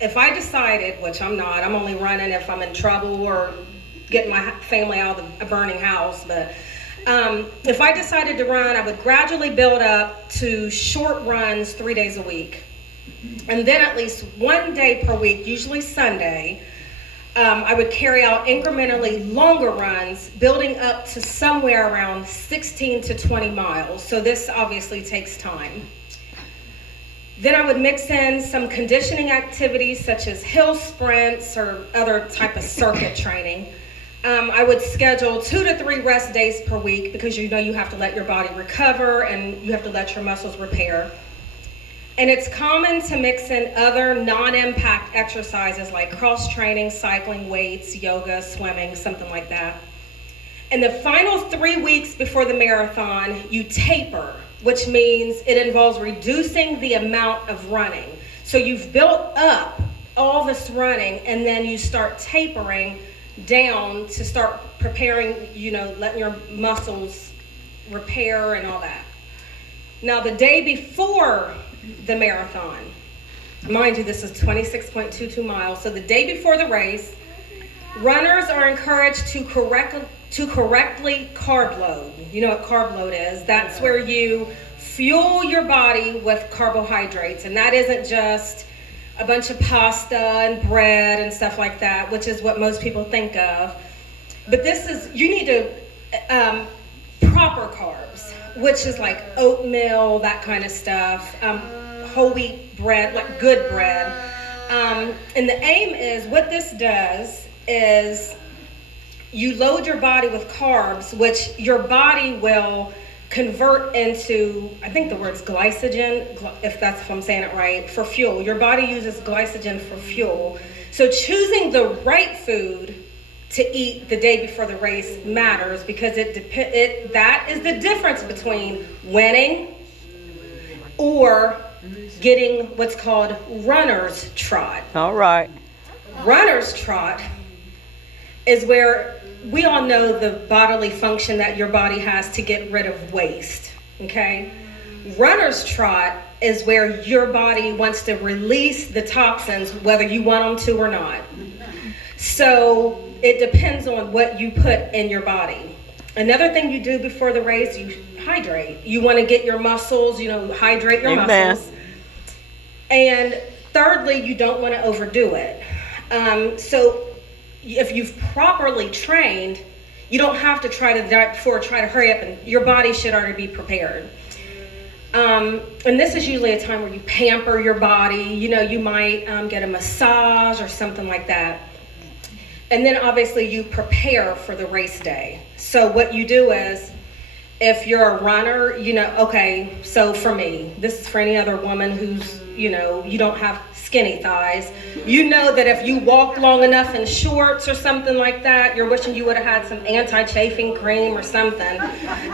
if I decided, which I'm not, I'm only running if I'm in trouble or getting my family out of a burning house, but if I decided to run, I would gradually build up to short runs 3 days a week. And then at least one day per week, usually Sunday, I would carry out incrementally longer runs, building up to somewhere around 16 to 20 miles. So this obviously takes time. Then I would mix in some conditioning activities such as hill sprints or other type of circuit training. I would schedule 2 to 3 rest days per week because you know you have to let your body recover and you have to let your muscles repair. And it's common to mix in other non-impact exercises like cross-training, cycling, weights, yoga, swimming, something like that. In the final 3 weeks before the marathon, you taper, which means it involves reducing the amount of running. So you've built up all this running and then you start tapering down to start preparing, letting your muscles repair and all that. Now the day before the marathon, mind you, this is 26.22 miles. So the day before the race, runners are encouraged to correctly carb load. You know what carb load is? That's where you fuel your body with carbohydrates, and that isn't just a bunch of pasta and bread and stuff like that, which is what most people think of. But you need to proper carbs, which is like oatmeal, that kind of stuff, whole wheat bread, like good bread. And the aim is, what this does is you load your body with carbs, which your body will convert into, I think the word's glycogen, if I'm saying it right, for fuel. Your body uses glycogen for fuel. So choosing the right food to eat the day before the race matters because that is the difference between winning or getting what's called runner's trot. All right. Runner's trot is where we all know the bodily function that your body has to get rid of waste, okay? Runner's trot is where your body wants to release the toxins, whether you want them to or not. So it depends on what you put in your body. Another thing you do before the race, you hydrate. You want to get your muscles, hydrate your muscles. And thirdly, you don't want to overdo it. So if you've properly trained, you don't have to try to hurry up, and your body should already be prepared. And this is usually a time where you pamper your body. You might get a massage or something like that. And then obviously you prepare for the race day. So what you do is, if you're a runner, okay, so for me, this is for any other woman who's, you don't have skinny thighs. You know that if you walk long enough in shorts or something like that, you're wishing you would have had some anti-chafing cream or something.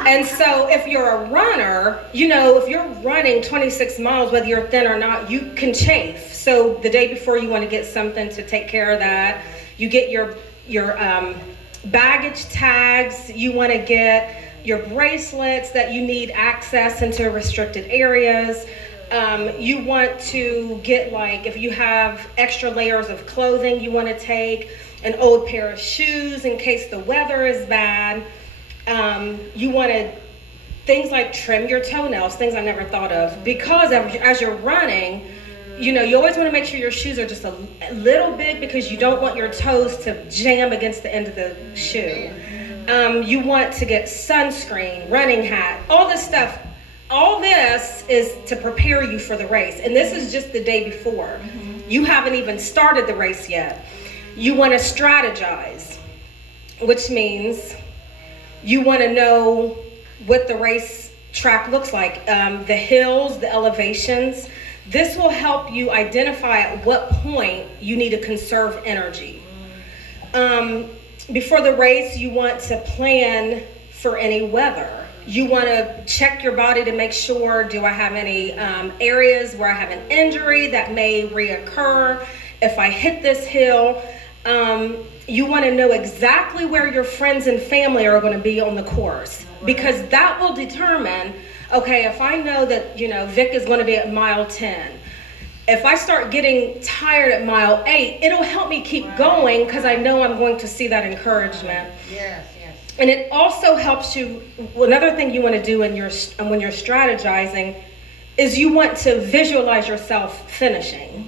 And so if you're a runner, if you're running 26 miles, whether you're thin or not, you can chafe. So the day before you want to get something to take care of that. You get your baggage tags. You want to get your bracelets that you need access into restricted areas. You want to get, like, if you have extra layers of clothing, you want to take an old pair of shoes in case the weather is bad. You want to, things like trim your toenails, things I never thought of. Because as you're running, you always want to make sure your shoes are just a little big because you don't want your toes to jam against the end of the shoe. You want to get sunscreen, running hat, all this stuff. All this is to prepare you for the race. And this is just the day before. You haven't even started the race yet. You want to strategize, which means you want to know what the race track looks like. The hills, the elevations. This will help you identify at what point you need to conserve energy. Before the race, you want to plan for any weather. You want to check your body to make sure, do I have any areas where I have an injury that may reoccur if I hit this hill? You want to know exactly where your friends and family are going to be on the course, because that will determine, okay, if I know that, Vic is going to be at mile 10, if I start getting tired at mile 8, it'll help me keep going because I know I'm going to see that encouragement. Yes, yes. And it also helps you, another thing you want to do when you're strategizing is you want to visualize yourself finishing.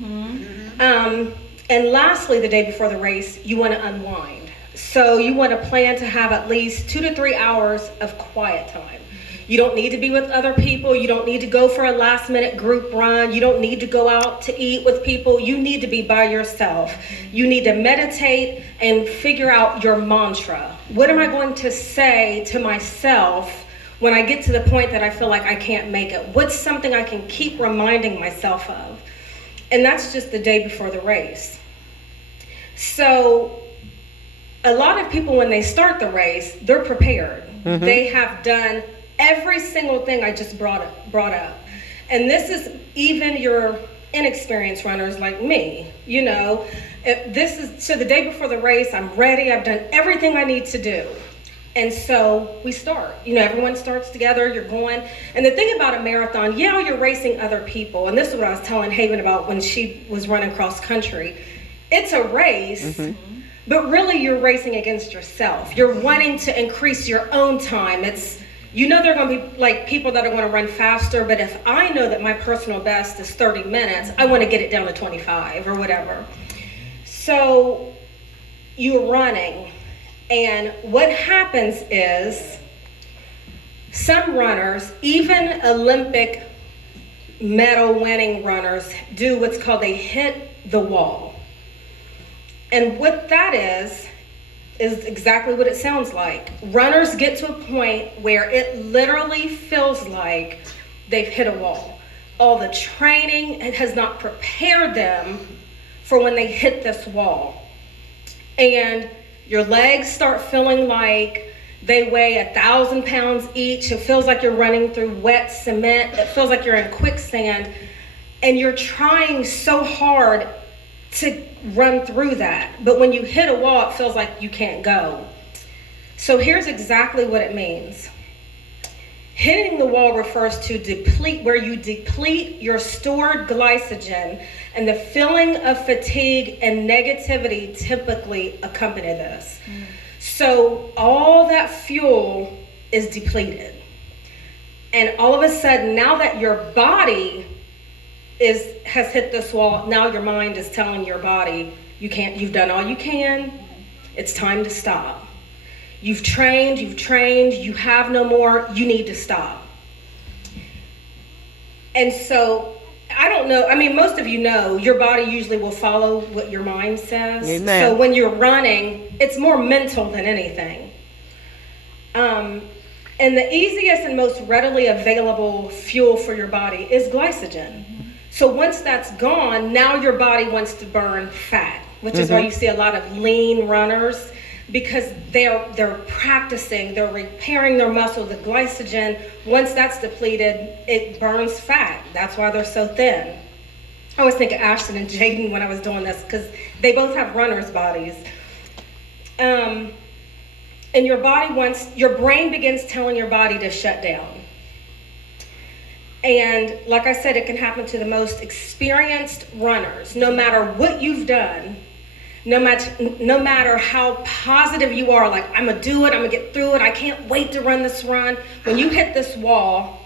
And lastly, the day before the race, you want to unwind. So you want to plan to have at least 2 to 3 hours of quiet time. You don't need to be with other people. You don't need to go for a last minute group run. You don't need to go out to eat with people. You need to be by yourself. You need to meditate and figure out your mantra. What am I going to say to myself when I get to the point that I feel like I can't make it? What's something I can keep reminding myself of? And that's just the day before the race. So a lot of people, when they start the race, they're prepared. They have done every single thing I just brought up. And this is even your inexperienced runners like me. You know, so the day before the race, I'm ready. I've done everything I need to do. And so we start. You know, everyone starts together. You're going. And the thing about a marathon, yeah, you're racing other people. And this is what I was telling Haven about when she was running cross country. It's a race. But really, you're racing against yourself. You're wanting to increase your own time. You know, there are going to be like people that are going to run faster, but if I know that my personal best is 30 minutes, I want to get it down to 25 or whatever. So you're running, and what happens is some runners, even Olympic medal winning runners, do what's called they hit the wall. And what that is exactly what it sounds like. Runners get to a point where it literally feels like they've hit a wall. All the training has not prepared them for when they hit this wall. And your legs start feeling like they weigh 1,000 pounds each. It feels like you're running through wet cement. It feels like you're in quicksand. And you're trying so hard to run through that. But when you hit a wall, it feels like you can't go. So here's exactly what it means. Hitting the wall refers to where you deplete your stored glycogen, and the feeling of fatigue and negativity typically accompany this. So all that fuel is depleted. And all of a sudden, now that your body has hit this wall, now your mind is telling your body, you've done all you can, it's time to stop. You've trained, you have no more, you need to stop. And so, I don't know, I mean, most of you know, your body usually will follow what your mind says. Amen. So when you're running, it's more mental than anything. And the easiest and most readily available fuel for your body is glycogen. So once that's gone, now your body wants to burn fat, which is why you see a lot of lean runners, because they're practicing, they're repairing their muscle. The glycogen, once that's depleted, it burns fat. That's why they're so thin. I always think of Ashton and Jaden when I was doing this, because they both have runners' bodies. And your brain begins telling your body to shut down. And like I said, it can happen to the most experienced runners. No matter what you've done, no matter how positive you are, like, I'm going to do it, I'm going to get through it, I can't wait to run this run. When you hit this wall,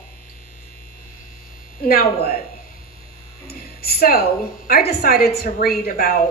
now what? So I decided to read about